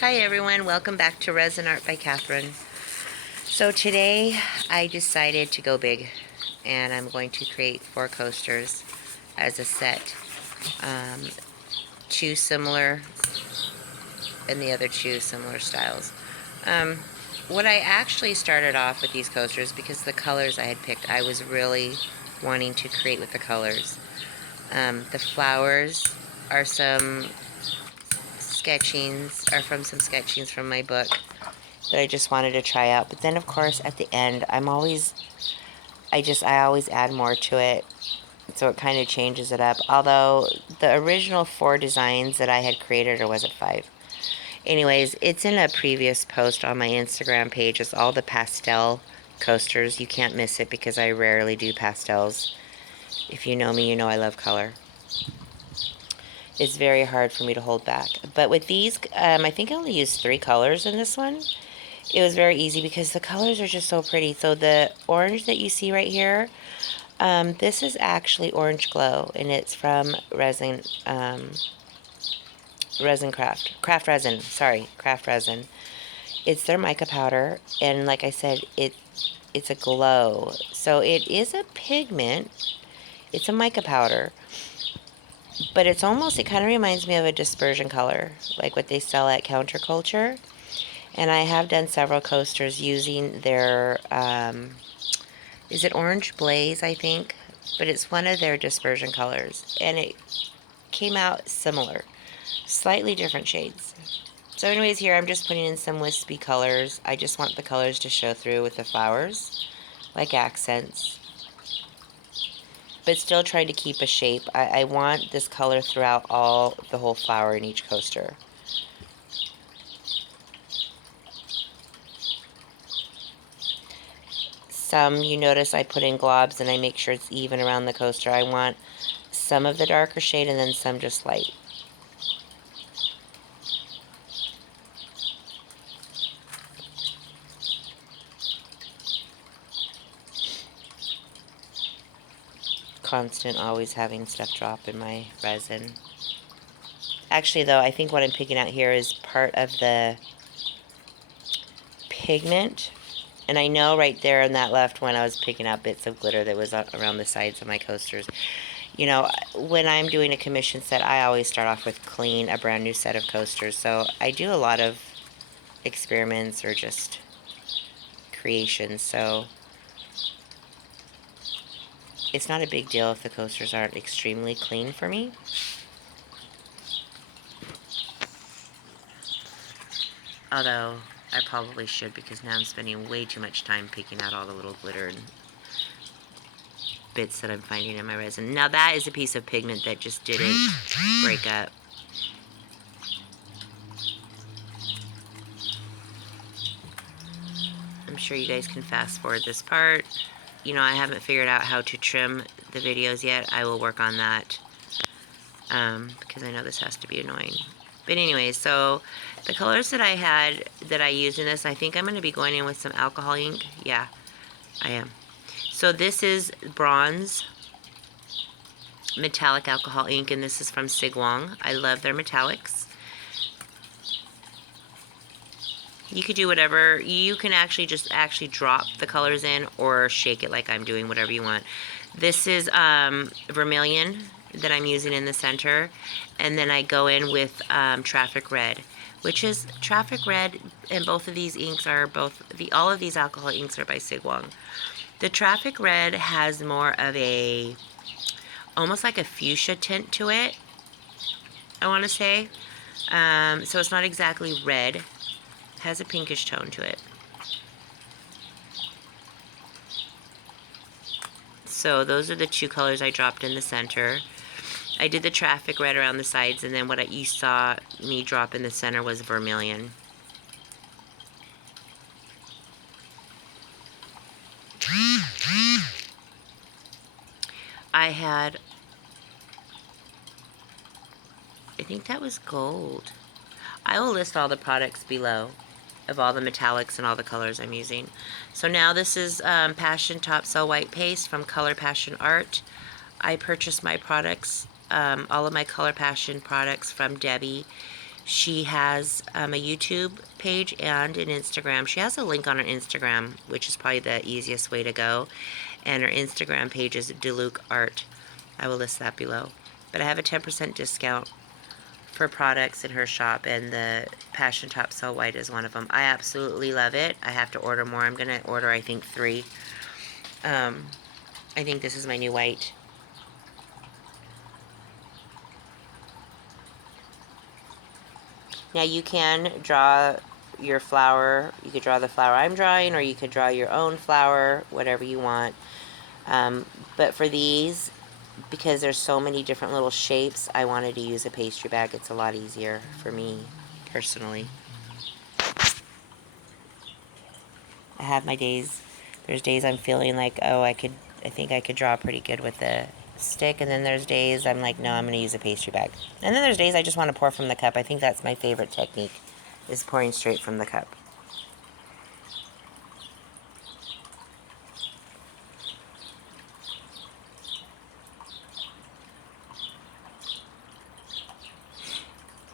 Hi everyone, welcome back to Resin Art by Catherine. So today I decided to go big and I'm going to create 4 coasters as a set. 2 similar and the other 2 similar styles. What I actually started off with these coasters, because the colors I had picked, I was really wanting to create with the colors. The flowers are from some sketchings from my book that I just wanted to try out. But then of course at the end I always add more to it, so it kind of changes it up. Although the original 4 designs that I had created, or was it 5? Anyways, it's in a previous post on my Instagram page. It's all the pastel coasters. You can't miss it because I rarely do pastels. If you know me, you know I love color. It's very hard for me to hold back. But with these, I think I only used 3 colors in this one. It was very easy because the colors are just so pretty. So the orange that you see right here, this is actually Orange Glow, and it's from Resin, Craft Resin. It's their mica powder, and like I said, it's a glow. So it is a pigment. It's a mica powder, but it kind of reminds me of a dispersion color, like what they sell at Counterculture. And I have done several coasters using their, is it Orange Blaze, I think? But it's one of their dispersion colors. And it came out similar. Slightly different shades. So anyways, here I'm just putting in some wispy colors. I just want the colors to show through with the flowers, like accents. But still trying to keep a shape. I want this color throughout the whole flower in each coaster. Some, you notice I put in globs and I make sure it's even around the coaster. I want some of the darker shade and then some just light. Constant always having stuff drop in my resin. Actually though, I think what I'm picking out here is part of the pigment. And I know right there in that left one I was picking out bits of glitter that was around the sides of my coasters. You know, when I'm doing a commission set, I always start off with a brand new set of coasters. So I do a lot of experiments or just creations. So it's not a big deal if the coasters aren't extremely clean for me. Although I probably should, because now I'm spending way too much time picking out all the little glitter and bits that I'm finding in my resin. Now that is a piece of pigment that just didn't break up. I'm sure you guys can fast forward this part. You know, I haven't figured out how to trim the videos yet. I will work on that, because I know this has to be annoying. But anyway, so the colors that I used in this, I think I'm going to be going in with some alcohol ink. Yeah, I am. So this is bronze metallic alcohol ink, and this is from Sigwong. I love their metallics. You could do whatever. You can actually just drop the colors in or shake it like I'm doing, whatever you want. This is vermilion that I'm using in the center, and then I go in with Traffic Red, which is Traffic Red, and both of these inks are all of these alcohol inks are by Sigwong. The Traffic Red has more of a, almost like a fuchsia tint to it, I want to say. So it's not exactly red. It has a pinkish tone to it. So those are the 2 colors I dropped in the center. I did the Traffic Red around the sides, and then what you saw me drop in the center was vermilion. I think that was gold. I will list all the products below of all the metallics and all the colors I'm using. So now this is Passion Top Cell White Paste from Color Passion Art. I purchased my products, all of my Color Passion products from Debbie. She has a YouTube page and an Instagram. She has a link on her Instagram, which is probably the easiest way to go. And her Instagram page is Deluc Art. I will list that below. But I have a 10% discount for products in her shop, and the Passion Top Cell White is one of them. I absolutely love it. I have to order more. I'm going to order, I think, 3. I think this is my new white. Now you can draw your flower. You could draw the flower I'm drawing, or you could draw your own flower, whatever you want. But for these, because there's so many different little shapes, I wanted to use a pastry bag. It's a lot easier for me, personally. I have my days. There's days I'm feeling like, oh, I think I could draw pretty good with a stick, and then there's days I'm like, no, I'm going to use a pastry bag. And then there's days I just want to pour from the cup. I think that's my favorite technique, is pouring straight from the cup.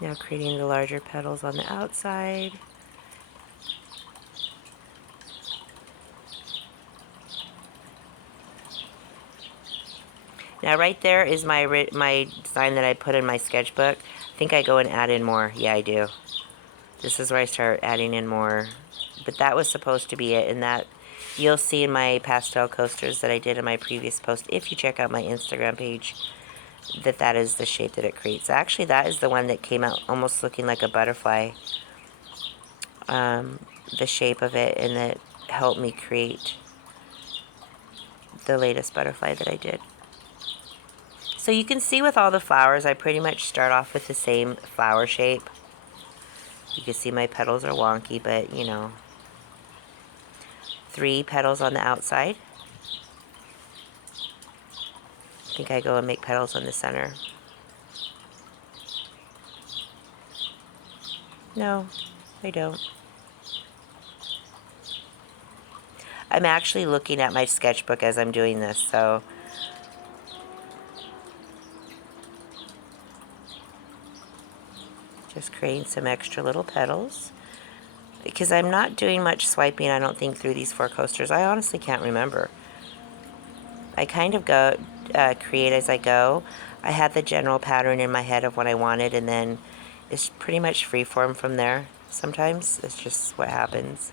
Now creating the larger petals on the outside. Now right there is my design that I put in my sketchbook. I think I go and add in more. Yeah, I do. This is where I start adding in more. But that was supposed to be it, and that you'll see in my pastel coasters that I did in my previous post, if you check out my Instagram page, that is the shape that it creates. Actually, that is the one that came out almost looking like a butterfly. The shape of it, and that helped me create the latest butterfly that I did. So you can see with all the flowers, I pretty much start off with the same flower shape. You can see my petals are wonky, but you know, 3 petals on the outside. I think I go and make petals on the center. No, I don't. I'm actually looking at my sketchbook as I'm doing this, so just creating some extra little petals. Because I'm not doing much swiping, I don't think, through these 4 coasters. I honestly can't remember. I kind of go create as I go. I had the general pattern in my head of what I wanted, and then it's pretty much freeform from there. Sometimes it's just what happens.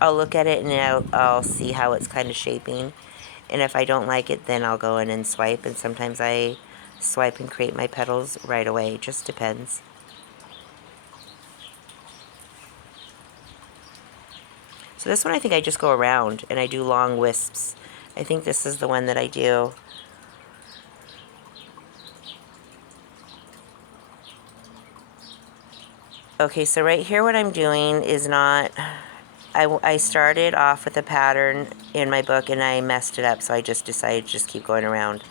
I'll look at it and I'll see how it's kind of shaping. And if I don't like it, then I'll go in and swipe. And sometimes I swipe and create my petals right away. It just depends. So this one I think I just go around and I do long wisps. I think this is the one that I do. Okay, so right here what I'm doing is not... I started off with a pattern in my book and I messed it up, so I just decided to just keep going around.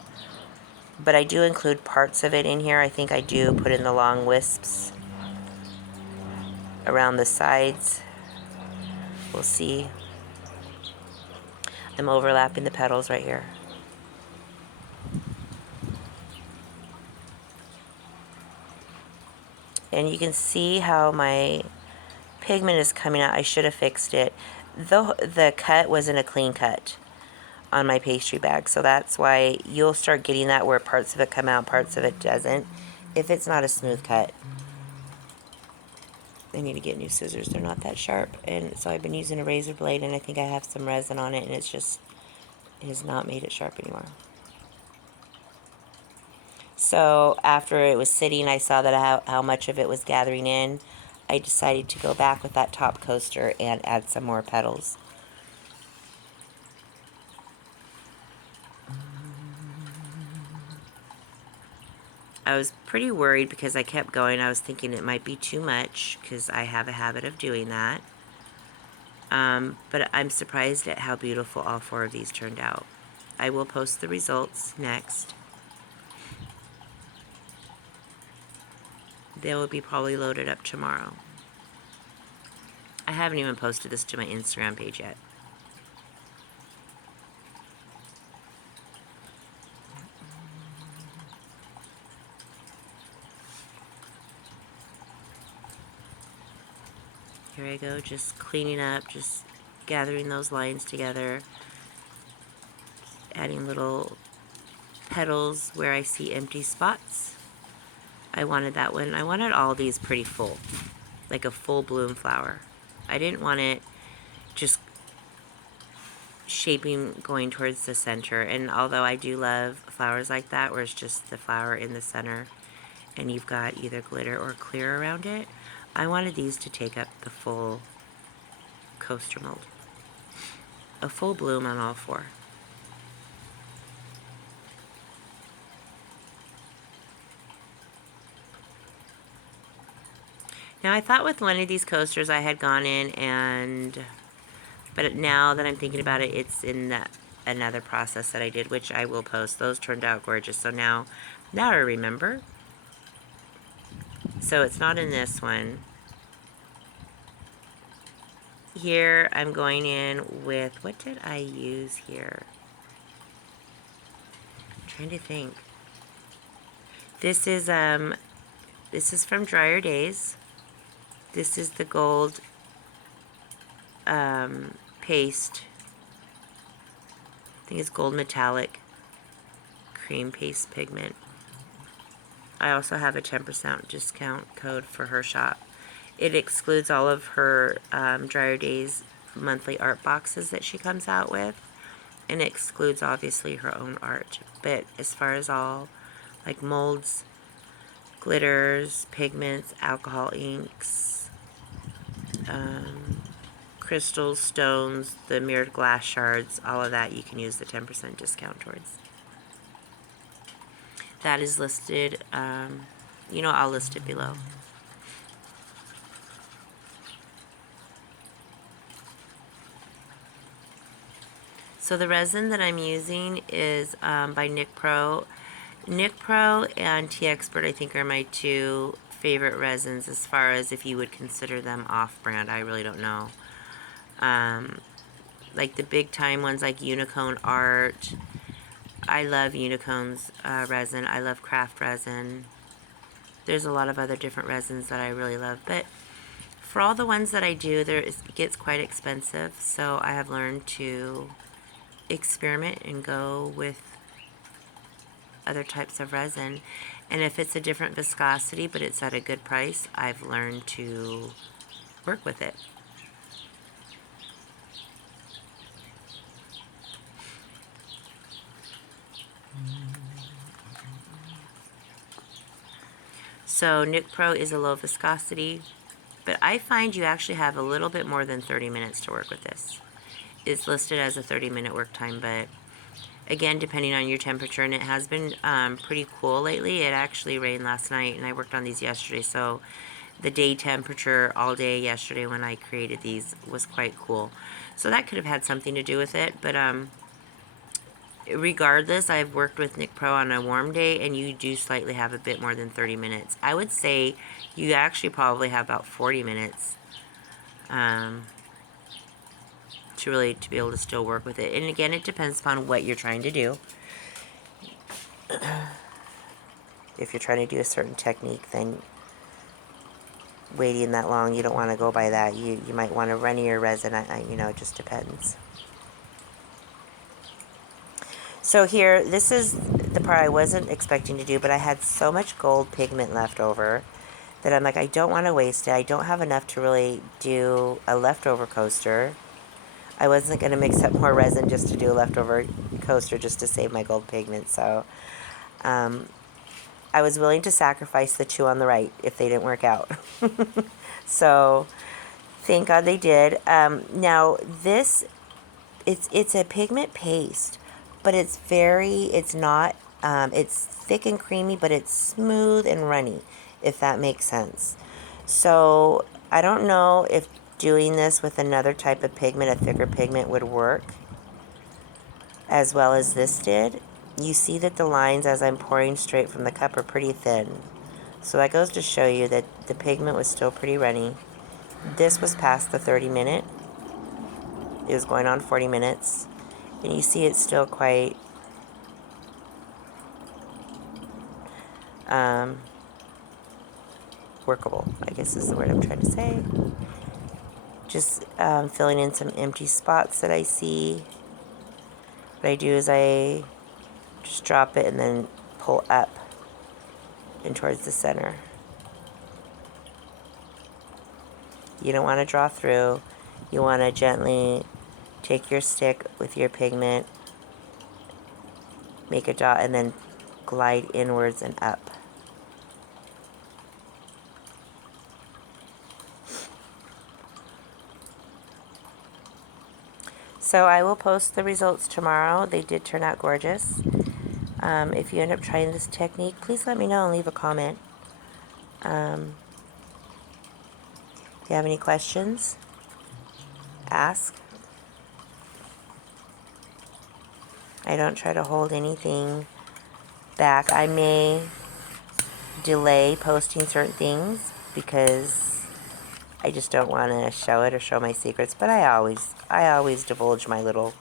But I do include parts of it in here. I think I do put in the long wisps around the sides. We'll see. I'm overlapping the petals right here. And you can see how my pigment is coming out. I should have fixed it. The cut wasn't a clean cut on my pastry bag, so that's why you'll start getting that where parts of it come out, parts of it doesn't, if it's not a smooth cut. I need to get new scissors. They're not that sharp, and so I've been using a razor blade, and I think I have some resin on it, and it has not made it sharp anymore. So after it was sitting, I saw that how much of it was gathering in. I decided to go back with that top coaster and add some more petals. I was pretty worried because I kept going. I was thinking it might be too much because I have a habit of doing that. But I'm surprised at how beautiful all 4 of these turned out. I will post the results next. They will be probably loaded up tomorrow. I haven't even posted this to my Instagram page yet. Here I go, just cleaning up, just gathering those lines together, adding little petals where I see empty spots. I wanted that one. I wanted all these pretty full, like a full bloom flower. I didn't want it just shaping going towards the center. And although I do love flowers like that, where it's just the flower in the center and you've got either glitter or clear around it, I wanted these to take up the full coaster mold. A full bloom on all four. Now I thought with one of these coasters I had gone in and, but now that I'm thinking about it, it's in that another process that I did, which I will post. Those turned out gorgeous. So now I remember. So it's not in this one. Here I'm going in with, what did I use here? I'm trying to think. This is from Drier Days. This is the gold paste. I think it's gold metallic cream paste pigment. I also have a 10% discount code for her shop. It excludes all of her Drier Days monthly art boxes that she comes out with, and it excludes obviously her own art. But as far as all like molds, glitters, pigments, alcohol inks, crystals, stones, the mirrored glass shards, all of that you can use the 10% discount towards. That is listed, I'll list it below. So the resin that I'm using is by NicPro. NicPro and T-Expert, I think, are my two favorite resins as far as if you would consider them off-brand. I really don't know. Like the big time ones like Unicone Art. I love Unicone's resin. I love craft resin. There's a lot of other different resins that I really love. But for all the ones that I do, it gets quite expensive. So I have learned to experiment and go with other types of resin. And if it's a different viscosity but it's at a good price, I've learned to work with it. So NicPro is a low viscosity, but I find you actually have a little bit more than 30 minutes to work with this. It's listed as a 30-minute work time, but again, depending on your temperature, and it has been pretty cool lately. It actually rained last night, and I worked on these yesterday, so the day temperature all day yesterday when I created these was quite cool. So that could have had something to do with it, but regardless, I've worked with NicPro on a warm day, and you do slightly have a bit more than 30 minutes. I would say you actually probably have about 40 minutes to be able to still work with it. And again, it depends upon what you're trying to do. If you're trying to do a certain technique, then waiting that long, you don't want to go by that. You might want to runnier resin. It just depends. So here, this is the part I wasn't expecting to do, but I had so much gold pigment left over that I'm like, I don't want to waste it. I don't have enough to really do a leftover coaster. I wasn't going to mix up more resin just to do a leftover coaster just to save my gold pigment. So I was willing to sacrifice the two on the right if they didn't work out. So thank God they did. Now this, it's a pigment paste, but it's thick and creamy, but it's smooth and runny, if that makes sense. So I don't know if doing this with another type of pigment, a thicker pigment, would work as well as this did. You see that the lines as I'm pouring straight from the cup are pretty thin. So that goes to show you that the pigment was still pretty runny. This was past the 30-minute. It was going on 40 minutes. And you see it's still quite workable, I guess is the word I'm trying to say. Just filling in some empty spots that I see. What I do is I just drop it and then pull up and towards the center. You don't want to draw through. You want to gently take your stick with your pigment, make a dot, and then glide inwards and up. So I will post the results tomorrow. They did turn out gorgeous. If you end up trying this technique, please let me know and leave a comment. If you have any questions, ask. I don't try to hold anything back. I may delay posting certain things because I just don't want to show it or show my secrets, but I always divulge my little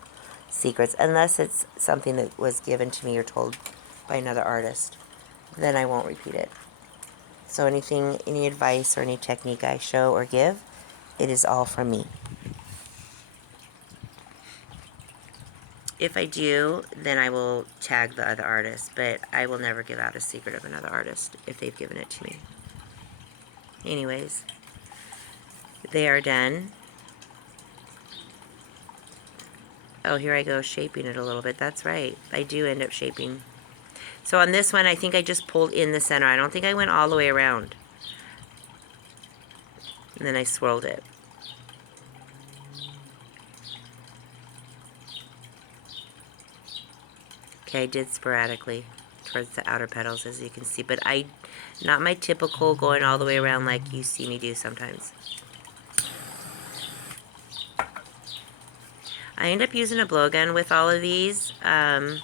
secrets unless it's something that was given to me or told by another artist. Then I won't repeat it. So any advice or any technique I show or give, it is all from me. If I do, then I will tag the other artist, but I will never give out a secret of another artist if they've given it to me. Anyways, they are done. Oh, here I go shaping it a little bit. That's right. I do end up shaping. So on this one, I think I just pulled in the center. I don't think I went all the way around. And then I swirled it. Okay, I did sporadically towards the outer petals, as you can see. But not my typical going all the way around like you see me do sometimes. I end up using a blowgun with all of these. I'm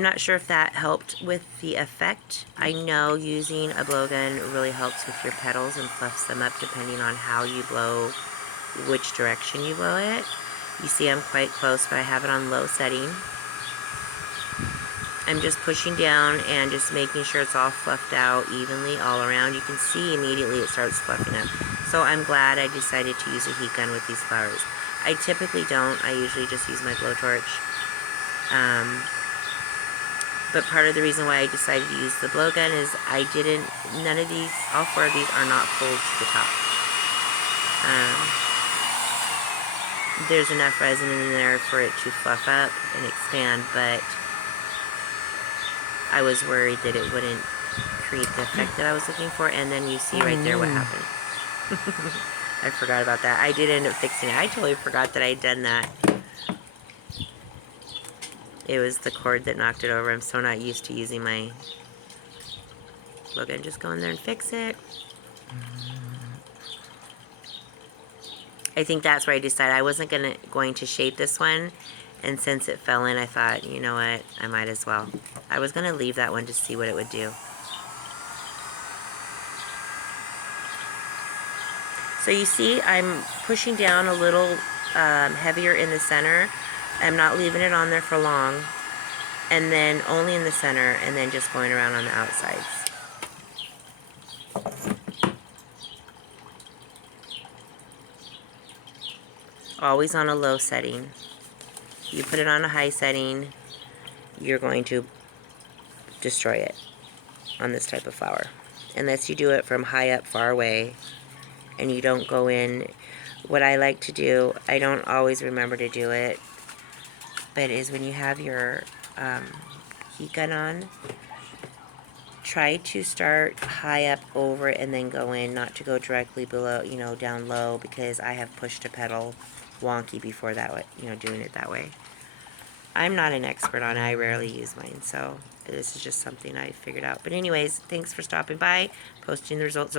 not sure if that helped with the effect. I know using a blowgun really helps with your petals and fluffs them up depending on how you blow, which direction you blow it. You see I'm quite close, but I have it on low setting. I'm just pushing down and just making sure it's all fluffed out evenly all around. You can see immediately it starts fluffing up. So I'm glad I decided to use a heat gun with these flowers. I typically don't. I usually just use my blowtorch. But part of the reason why I decided to use the blowgun is none of these, all four of these are not pulled to the top. There's enough resin in there for it to fluff up and expand, but I was worried that it wouldn't create the effect that I was looking for, and then you see right there what happened. I forgot about that. I did end up fixing it. I totally forgot that I'd done that. It was the cord that knocked it over. I'm so not used to using my blowgun. Just go in there and fix it. I think that's where I decided I wasn't going to shape this one, and since it fell in, I thought, you know what, I might as well. I was going to leave that one to see what it would do. So you see, I'm pushing down a little heavier in the center. I'm not leaving it on there for long, and then only in the center, and then just going around on the outsides. Always on a low setting. You put it on a high setting, you're going to destroy it on this type of flower. Unless you do it from high up, far away, and you don't go in. What I like to do, I don't always remember to do it, but is when you have your heat gun on, try to start high up over it and then go in, not to go directly below, down low, because I have pushed a petal wonky before that, doing it that way. I'm not an expert on it. I rarely use mine, so this is just something I figured out. But anyways, thanks for stopping by, posting the results.